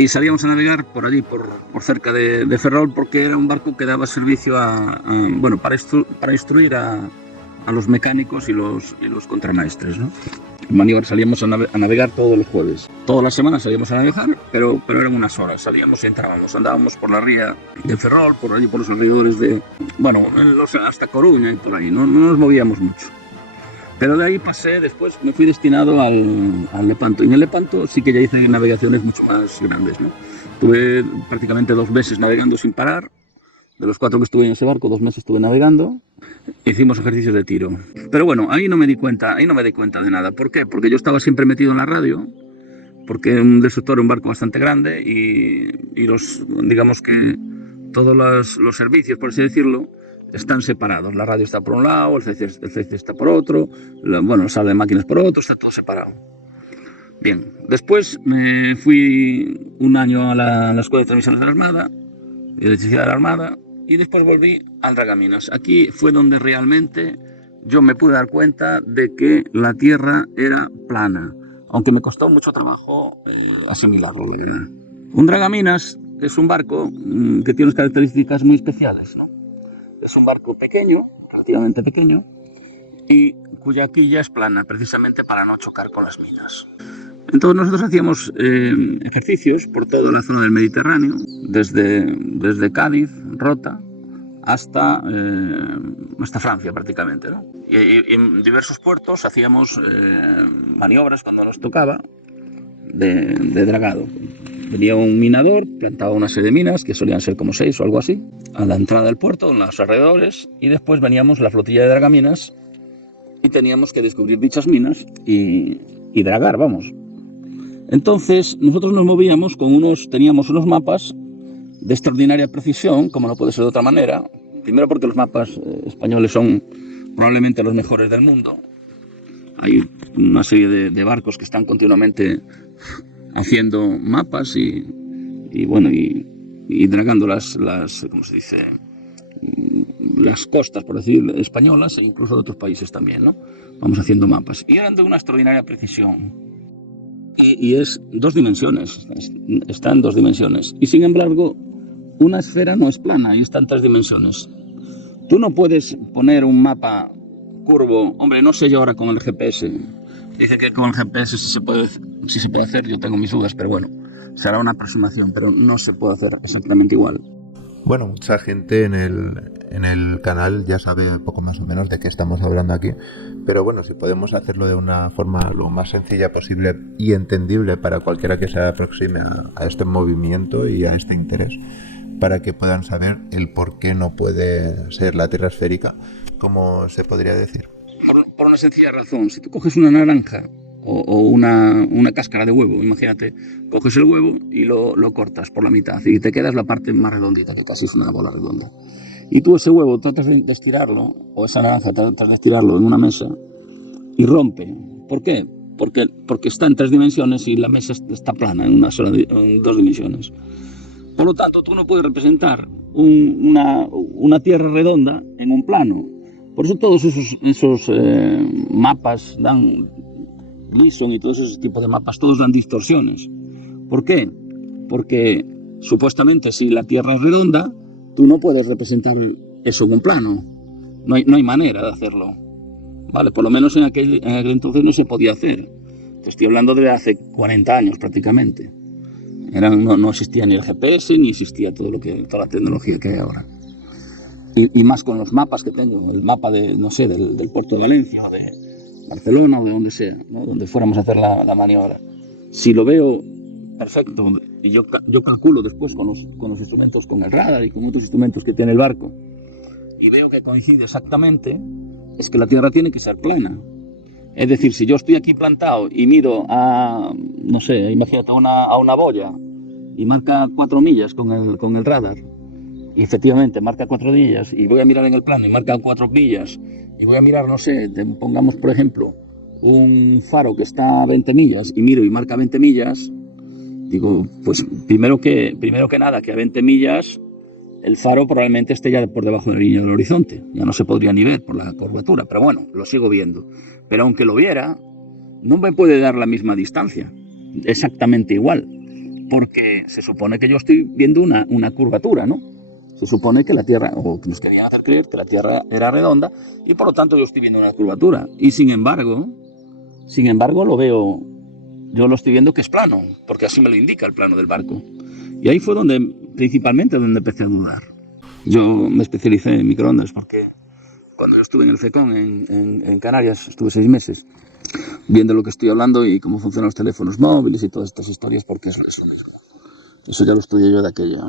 y salíamos a navegar por allí, por cerca de Ferrol, porque era un barco que daba servicio bueno, para instruir a los mecánicos y los contramaestres, ¿no? En Maníbar salíamos a navegar todos los jueves. Todas las semanas salíamos a navegar, pero eran unas horas. Salíamos y entrábamos, andábamos por la ría de Ferrol, por allí, por los alrededores de... Bueno, hasta Coruña y por ahí, no nos movíamos mucho. Pero de ahí después me fui destinado al Lepanto. Y en el Lepanto sí que ya hice navegaciones mucho más grandes, ¿no? Tuve prácticamente 2 meses navegando sin parar. De los 4 que estuve en ese barco, 2 meses estuve navegando. Hicimos ejercicios de tiro. Pero bueno, ahí no me di cuenta de nada. ¿Por qué? Porque yo estaba siempre metido en la radio, porque un destructor es un barco bastante grande y digamos que todos los servicios, por así decirlo, están separados. La radio está por un lado, el CC está por otro, la sala de máquinas por otro, está todo separado. Bien, después me fui un año a la Escuela de Transmisiones de la Armada, de Electricidad de la Armada, y después volví al Dragaminas. Aquí fue donde realmente yo me pude dar cuenta de que la Tierra era plana, aunque me costó mucho trabajo asimilarlo. Un Dragaminas es un barco que tiene unas características muy especiales, ¿no? Es un barco pequeño, relativamente pequeño, y cuya quilla es plana, precisamente para no chocar con las minas. Entonces nosotros hacíamos ejercicios por toda la zona del Mediterráneo, desde Cádiz, Rota, hasta Francia prácticamente, ¿no? Y en diversos puertos hacíamos maniobras cuando nos tocaba de dragado. Venía un minador, plantaba una serie de minas, que solían ser como 6 o algo así, a la entrada del puerto, en los alrededores, y después veníamos la flotilla de dragaminas y teníamos que descubrir dichas minas y dragar, vamos. Entonces nosotros nos movíamos teníamos unos mapas de extraordinaria precisión, como no puede ser de otra manera. Primero porque los mapas españoles son probablemente los mejores del mundo. Hay una serie de barcos que están continuamente haciendo mapas y dragando las ¿cómo se dice? Las costas, por decir, españolas e incluso de otros países también, ¿no? Vamos haciendo mapas. Y eran de una extraordinaria precisión. Y es 2 dimensiones, está en 2 dimensiones. Y sin embargo, una esfera no es plana y está en 3 dimensiones. Tú no puedes poner un mapa curvo. Hombre, no sé yo ahora con el GPS. Dice que con el GPS sí se puede hacer, yo tengo mis dudas, pero bueno, será una aproximación, pero no se puede hacer exactamente igual. Bueno, mucha gente en el canal ya sabe poco más o menos de qué estamos hablando aquí, pero bueno, si podemos hacerlo de una forma lo más sencilla posible y entendible para cualquiera que se aproxime a este movimiento y a este interés, para que puedan saber el por qué no puede ser la Tierra esférica, ¿cómo se podría decir? Por una sencilla razón. Si tú coges una naranja o una cáscara de huevo, imagínate, coges el huevo y lo cortas por la mitad y te quedas la parte más redondita, que casi es una bola redonda. Y tú ese huevo tratas de estirarlo, o esa naranja tratas de estirarlo en una mesa y rompe. ¿Por qué? Porque está en 3 dimensiones y la mesa está plana en 2 dimensiones. Por lo tanto, tú no puedes representar una tierra redonda en un plano. Por eso todos esos mapas Gleason y todos esos tipos de mapas, todos dan distorsiones. ¿Por qué? Porque supuestamente si la Tierra es redonda, tú no puedes representar eso en un plano. No hay manera de hacerlo. ¿Vale? Por lo menos en aquel entonces no se podía hacer. Te estoy hablando de hace 40 años prácticamente. No existía ni el GPS, ni existía toda la tecnología que hay ahora. Y más con los mapas que tengo, el mapa del puerto de Valencia, o de Barcelona, o de donde sea, ¿no? Donde fuéramos a hacer la maniobra. Si lo veo perfecto, y yo calculo después con los instrumentos, con el radar y con otros instrumentos que tiene el barco, y veo que coincide exactamente, es que la Tierra tiene que ser plana. Es decir, si yo estoy aquí plantado y miro imagínate a una boya y marca 4 millas con el radar, y efectivamente marca 4 millas, y voy a mirar en el plano y marca 4 millas, y voy a mirar, pongamos por ejemplo un faro que está a 20 millas y miro y marca 20 millas, digo, pues primero que nada, que a 20 millas el faro probablemente esté ya por debajo de la línea del horizonte, ya no se podría ni ver por la curvatura, pero bueno, lo sigo viendo. Pero aunque lo viera, no me puede dar la misma distancia, exactamente igual. porque se supone que yo estoy viendo una curvatura, ¿no? Se supone que la Tierra, o que nos querían hacer creer que la Tierra era redonda, y por lo tanto yo estoy viendo una curvatura. Y sin embargo lo veo, yo lo estoy viendo que es plano, porque así me lo indica el plano del barco. Y ahí fue principalmente donde empecé a dudar. Yo me especialicé en microondas porque cuando yo estuve en el FECON en Canarias, estuve 6 meses viendo lo que estoy hablando y cómo funcionan los teléfonos móviles y todas estas historias, porque es lo mismo. Eso ya lo estudié yo de aquella.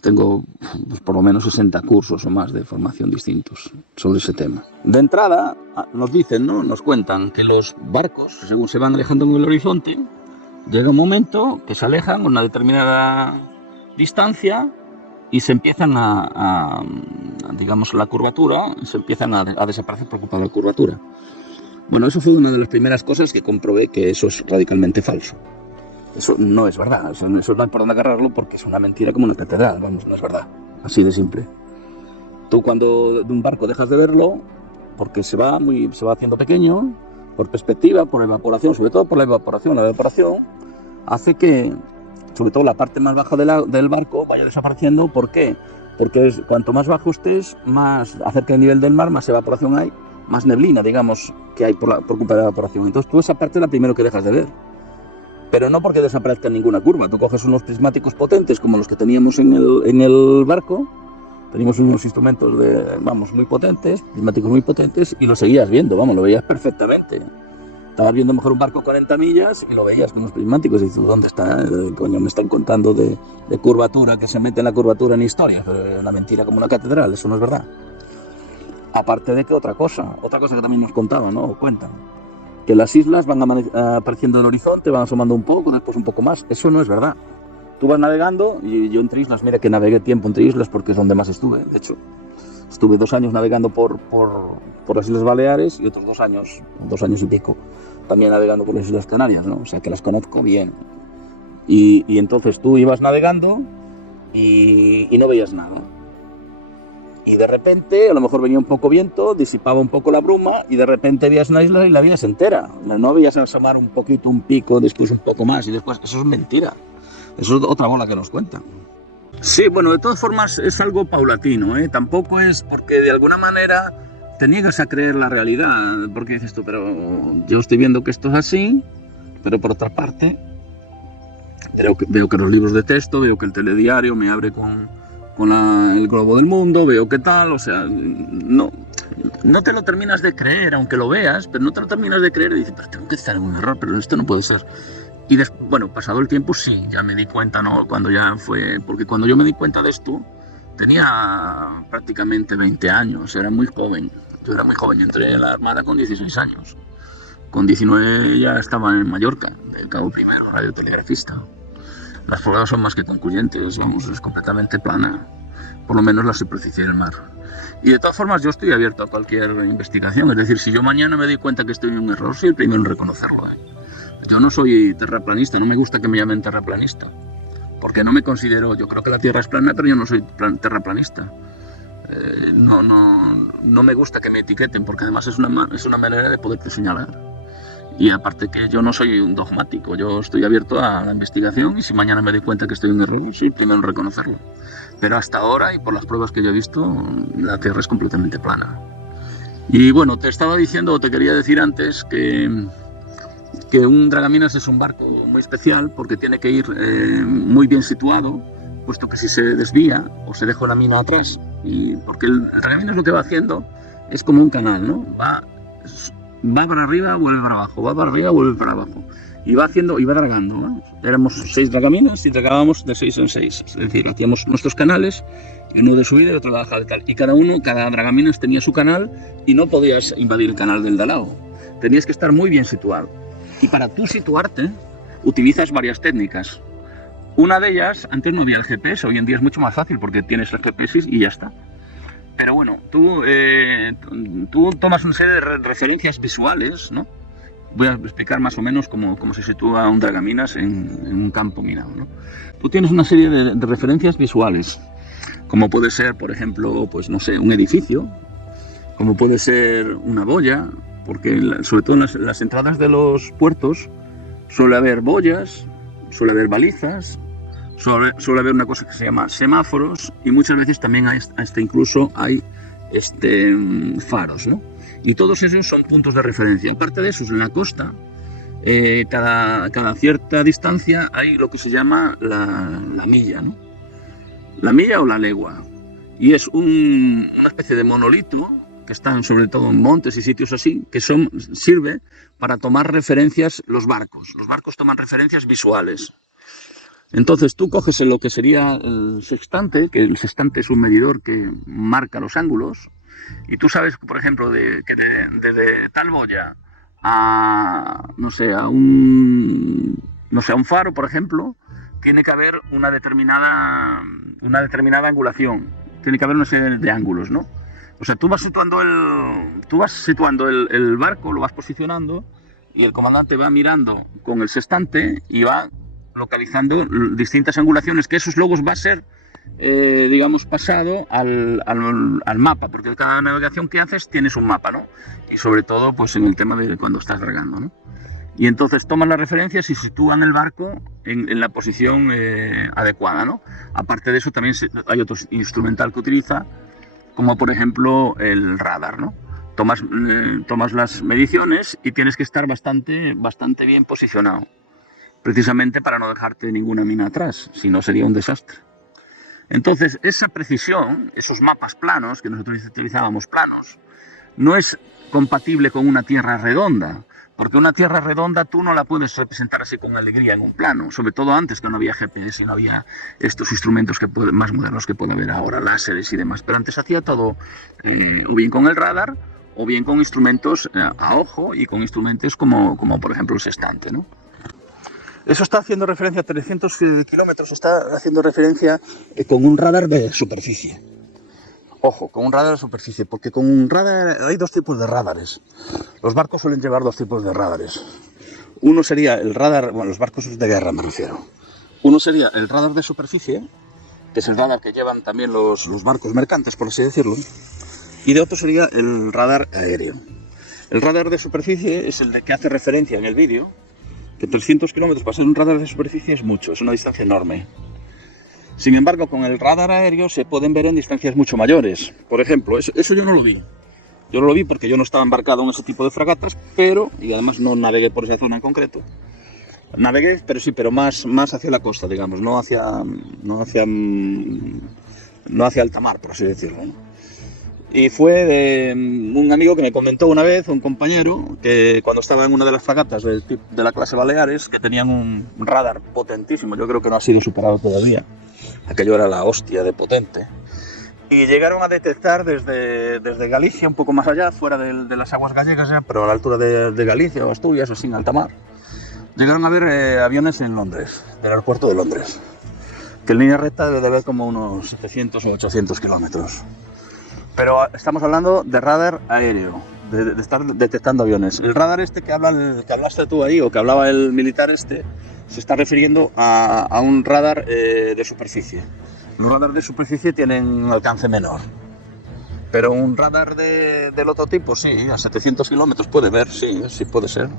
Tengo pues, por lo menos 60 cursos o más de formación distintos sobre ese tema. De entrada nos dicen, ¿no? Nos cuentan que los barcos, según se van alejando en el horizonte, llega un momento que se alejan a una determinada distancia y se empiezan digamos, la curvatura, se empiezan a desaparecer por culpa de la curvatura. Bueno, eso fue una de las primeras cosas que comprobé que eso es radicalmente falso. Eso no es verdad, eso no hay por dónde agarrarlo porque es una mentira como una catedral, vamos, no es verdad, así de simple. Tú cuando de un barco dejas de verlo, porque se va haciendo pequeño, por perspectiva, por evaporación, sobre todo por la evaporación hace que, sobre todo la parte más baja del barco vaya desapareciendo. ¿Por qué? Porque cuanto más bajo estés, más acerca del nivel del mar, más evaporación hay, más neblina, digamos, que hay por culpa de la evaporación. Entonces tú esa parte es la primero que dejas de ver. Pero no porque desaparezca ninguna curva. Tú coges unos prismáticos potentes como los que teníamos en el barco, teníamos unos instrumentos muy potentes, prismáticos muy potentes, y lo seguías viendo, lo veías perfectamente. Estabas viendo mejor un barco 40 millas y lo veías con unos prismáticos y dices, ¿dónde está? Coño, me están contando de curvatura, que se mete en la curvatura en historia, pero es una mentira como una catedral, eso no es verdad. Aparte de que otra cosa que también nos contaban, ¿no? O cuentan, que las islas van apareciendo en el horizonte, van asomando un poco, después un poco más. Eso no es verdad. Tú vas navegando, y yo entre islas, mira que navegué tiempo entre islas porque es donde más estuve. De hecho, estuve 2 años navegando por las Islas Baleares y otros 2 años y pico, también navegando por las Islas Canarias, ¿no? O sea que las conozco bien. Y entonces tú ibas navegando y no veías nada. Y de repente, a lo mejor venía un poco viento, disipaba un poco la bruma y de repente veías una isla y la veías entera. No veías asomar un poquito, un pico, después un poco más y después... Eso es mentira. Eso es otra bola que nos cuentan. Sí, bueno, de todas formas es algo paulatino, ¿eh? Tampoco es porque de alguna manera te niegas a creer la realidad. Porque dices tú, pero yo estoy viendo que esto es así, pero por otra parte veo que los libros de texto, veo que el telediario me abre con el globo del mundo, veo qué tal, o sea, no te lo terminas de creer, aunque lo veas, pero no te lo terminas de creer y dices, pero tengo que estar en un error, pero esto no puede ser. Y bueno, pasado el tiempo sí, ya me di cuenta, ¿no? Porque cuando yo me di cuenta de esto, tenía prácticamente 20 años, era muy joven. Yo era muy joven, entré en la Armada con 16 años. Con 19 ya estaba en Mallorca, de cabo primero, radiotelegrafista. Las pruebas son más que concluyentes, vamos, es completamente plana, por lo menos la superficie del mar. Y de todas formas yo estoy abierto a cualquier investigación, es decir, si yo mañana me doy cuenta que estoy en un error, soy el primero en reconocerlo. Yo no soy terraplanista, no me gusta que me llamen terraplanista, porque no me considero, yo creo que la Tierra es plana, pero yo no soy terraplanista. No me gusta que me etiqueten, porque además es una manera de poderte señalar. Y aparte que yo no soy un dogmático, yo estoy abierto a la investigación y si mañana me doy cuenta que estoy en error, soy el primero en reconocerlo. Pero hasta ahora, y por las pruebas que yo he visto, la Tierra es completamente plana. Y bueno, te estaba diciendo, o te quería decir antes, que un dragaminas es un barco muy especial porque tiene que ir muy bien situado, puesto que si se desvía o se deja la mina atrás, porque el dragaminas lo que va haciendo es como un canal, ¿no? Va para arriba, vuelve para abajo, va para arriba, vuelve para abajo. Y va dragando, ¿no? Éramos 6 dragaminas y dragábamos de 6 en 6. Es decir, hacíamos nuestros canales, uno de subida y otro de bajada y tal. Y cada dragaminas tenía su canal y no podías invadir el canal del de al lado. Tenías que estar muy bien situado. Y para tú situarte, utilizas varias técnicas. Una de ellas, antes no había el GPS, hoy en día es mucho más fácil porque tienes el GPS y ya está. Pero bueno, tú tomas una serie de referencias visuales, ¿no? Voy a explicar más o menos cómo se sitúa un dragaminas en un campo minado, ¿no? Tú tienes una serie de referencias visuales, como puede ser, por ejemplo, pues no sé, un edificio, como puede ser una boya, porque sobre todo en las entradas de los puertos suele haber boyas, suele haber balizas, suele haber una cosa que se llama semáforos y muchas veces también incluso hay faros, ¿no? Y todos esos son puntos de referencia. Aparte de eso, en la costa, cada cierta distancia hay lo que se llama la milla, ¿no? La milla o la legua. Y es una especie de monolito que están sobre todo en montes y sitios así, que sirve para tomar referencias los barcos. Los barcos toman referencias visuales. Entonces tú coges lo que sería el sextante, que el sextante es un medidor que marca los ángulos, y tú sabes, por ejemplo, que desde tal boya a un faro, por ejemplo, tiene que haber una determinada angulación, tiene que haber una serie de ángulos, ¿no? O sea, tú vas situando el barco, lo vas posicionando, y el comandante va mirando con el sextante y va localizando distintas angulaciones, que esos luego va a ser, digamos, pasado al mapa, porque cada navegación que haces tienes un mapa, ¿no? Y sobre todo, pues en el tema de cuando estás navegando, ¿no? Y entonces toman las referencias y sitúan el barco en la posición adecuada, ¿no? Aparte de eso, también hay otro instrumental que utiliza, como por ejemplo el radar, ¿no? Tomas las mediciones y tienes que estar bastante bien posicionado, precisamente para no dejarte ninguna mina atrás, si no sería un desastre. Entonces, esa precisión, esos mapas planos, que nosotros utilizábamos planos, no es compatible con una tierra redonda, porque una tierra redonda tú no la puedes representar así con alegría en un plano, sobre todo antes, que no había GPS y no había estos instrumentos más modernos que puede haber ahora, láseres y demás, pero antes hacía todo o bien con el radar o bien con instrumentos a ojo y con instrumentos como por ejemplo el sextante, ¿no? Eso está haciendo referencia a 300 kilómetros, está haciendo referencia con un radar de superficie. Ojo, con un radar de superficie, porque con un radar hay dos tipos de radares. Los barcos suelen llevar dos tipos de radares. Uno sería el radar, bueno, los barcos de guerra me refiero. Uno sería el radar de superficie, que es el radar que llevan también los barcos mercantes, por así decirlo. Y de otro sería el radar aéreo. El radar de superficie es el de que hace referencia en el vídeo, que 300 kilómetros para ser un radar de superficie es mucho, es una distancia enorme. Sin embargo, con el radar aéreo se pueden ver en distancias mucho mayores. Por ejemplo, eso yo no lo vi. Yo no lo vi porque yo no estaba embarcado en ese tipo de fragatas, y además no navegué por esa zona en concreto. Navegué, pero más hacia la costa, digamos, no hacia alta mar, por así decirlo, ¿no? Y fue de un amigo que me comentó una vez, un compañero, que cuando estaba en una de las fragatas de la clase Baleares, que tenían un radar potentísimo, yo creo que no ha sido superado todavía. Aquello era la hostia de potente. Y llegaron a detectar desde Galicia, un poco más allá, fuera de las aguas gallegas, pero a la altura de Galicia o Asturias, así en alta mar, llegaron a ver aviones en Londres, del aeropuerto de Londres, que en línea recta debe de haber como unos 700 o 800 kilómetros. Pero estamos hablando de radar aéreo, de estar detectando aviones. El radar que hablaste tú ahí, o que hablaba el militar se está refiriendo a un radar de superficie. Los radares de superficie tienen un alcance menor, pero un radar del otro tipo, sí, a 700 kilómetros puede ver, sí puede ser.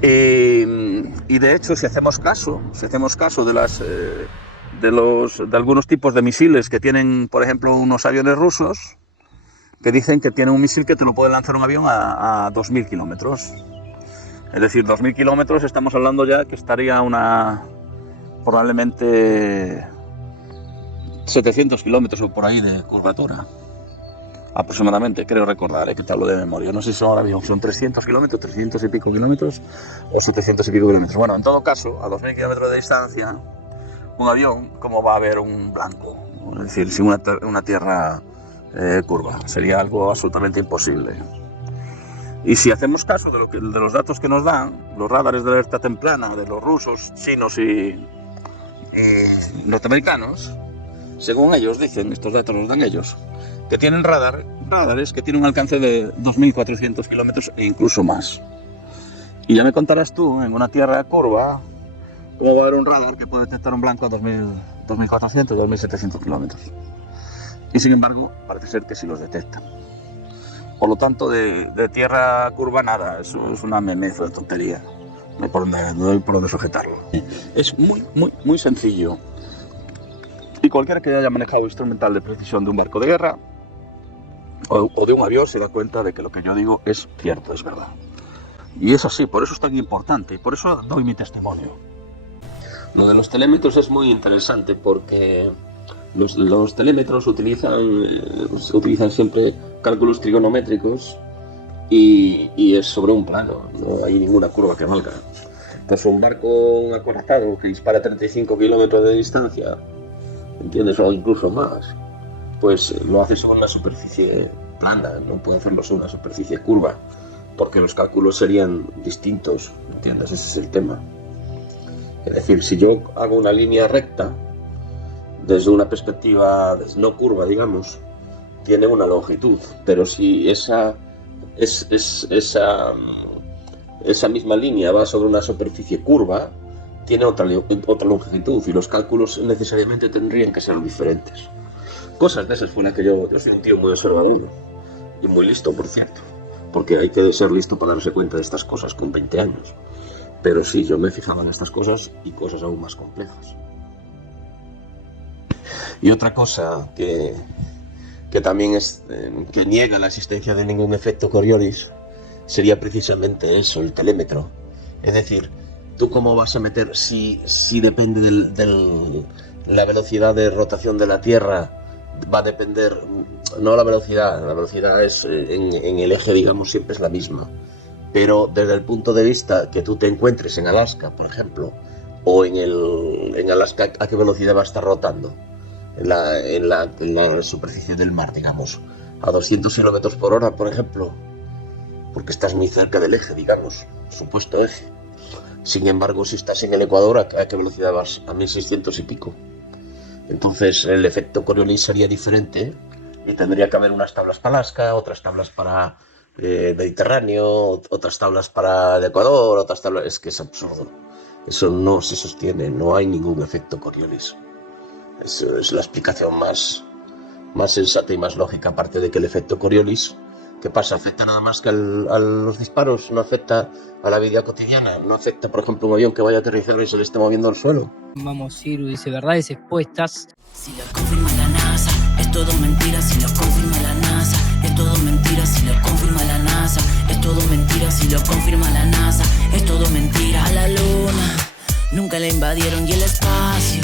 Y de hecho, si hacemos caso de algunos tipos de misiles que tienen, por ejemplo, unos aviones rusos, que dicen que tienen un misil que te lo puede lanzar un avión a 2.000 kilómetros. Es decir, 2.000 kilómetros, estamos hablando ya que estaría probablemente 700 kilómetros o por ahí de curvatura, aproximadamente, creo recordar, que te hablo de memoria. No sé si ahora mismo son 300 kilómetros, 300 y pico kilómetros o 700 y pico kilómetros. Bueno, en todo caso, a 2.000 kilómetros de distancia, un avión, ¿cómo va a haber un blanco? Es decir, sin una tierra curva. Sería algo absolutamente imposible. Y si hacemos caso de los datos que nos dan los radares de alerta temprana de los rusos, chinos y norteamericanos, según ellos dicen, estos datos los dan ellos, que tienen radares que tienen un alcance de 2.400 kilómetros e incluso más. Y ya me contarás tú, en una tierra curva, cómo va a haber un radar que puede detectar un blanco a 2.400, 2.700 kilómetros. Y sin embargo, parece ser que sí los detectan. Por lo tanto, de tierra curva nada, eso es una memez de tontería. no hay por dónde sujetarlo. Es muy sencillo. Y cualquiera que haya manejado instrumental de precisión de un barco de guerra o de un avión se da cuenta de que lo que yo digo es cierto, es verdad. Y es así, por eso es tan importante y por eso doy mi testimonio. Lo de los telémetros es muy interesante porque los telémetros utilizan siempre cálculos trigonométricos y es sobre un plano, no hay ninguna curva que valga. Entonces un barco acorazado que dispara a 35 kilómetros de distancia, ¿entiendes? O incluso más, pues lo hace sobre una superficie plana, no puede hacerlo sobre una superficie curva, porque los cálculos serían distintos, ¿entiendes? Ese es el tema. Es decir, si yo hago una línea recta, desde una perspectiva no curva, digamos, tiene una longitud, pero si esa misma línea va sobre una superficie curva, tiene otra longitud y los cálculos necesariamente tendrían que ser diferentes. Cosas de esas fue las que yo soy un tío muy observador y muy listo, por cierto, porque hay que ser listo para darse cuenta de estas cosas con 20 años. Pero sí, yo me fijaba en estas cosas y cosas aún más complejas. Y otra cosa que también es que niega la existencia de ningún efecto Coriolis sería precisamente eso, el telémetro. Es decir, ¿tú cómo vas a meter, si depende de la velocidad de rotación de la Tierra, va a depender, no la velocidad es en el eje, digamos, siempre es la misma, pero desde el punto de vista que tú te encuentres en Alaska, por ejemplo, o en Alaska, ¿a qué velocidad va a estar rotando? En la superficie del mar, digamos, a 200 kilómetros por hora, por ejemplo, porque estás muy cerca del eje, digamos, supuesto eje. Sin embargo, si estás en el Ecuador, ¿a qué velocidad vas? A 1600 y pico. Entonces el efecto Coriolis sería diferente y tendría que haber unas tablas para Alaska, otras tablas para Mediterráneo, otras tablas para el Ecuador, otras tablas... Es que es absurdo. Eso no se sostiene, no hay ningún efecto Coriolis. Eso es la explicación más sensata y más lógica, aparte de que el efecto Coriolis, ¿qué pasa? ¿Afecta nada más que a los disparos? ¿No afecta a la vida cotidiana? ¿No afecta, por ejemplo, un avión que vaya a aterrizar y se le esté moviendo al suelo? Vamos, Ciru dice verdades expuestas. Si lo confirma la NASA, es todo mentira. Si lo confirma la NASA, es todo mentira. Si lo confirma la NASA, es todo mentira. Si lo confirma la NASA, es todo mentira. A la luna nunca la invadieron y el espacio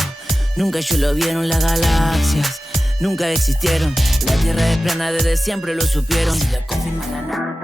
nunca ellos lo vieron. Las galaxias nunca existieron. La Tierra es plana, desde siempre lo supieron. Si lo confirma la NASA.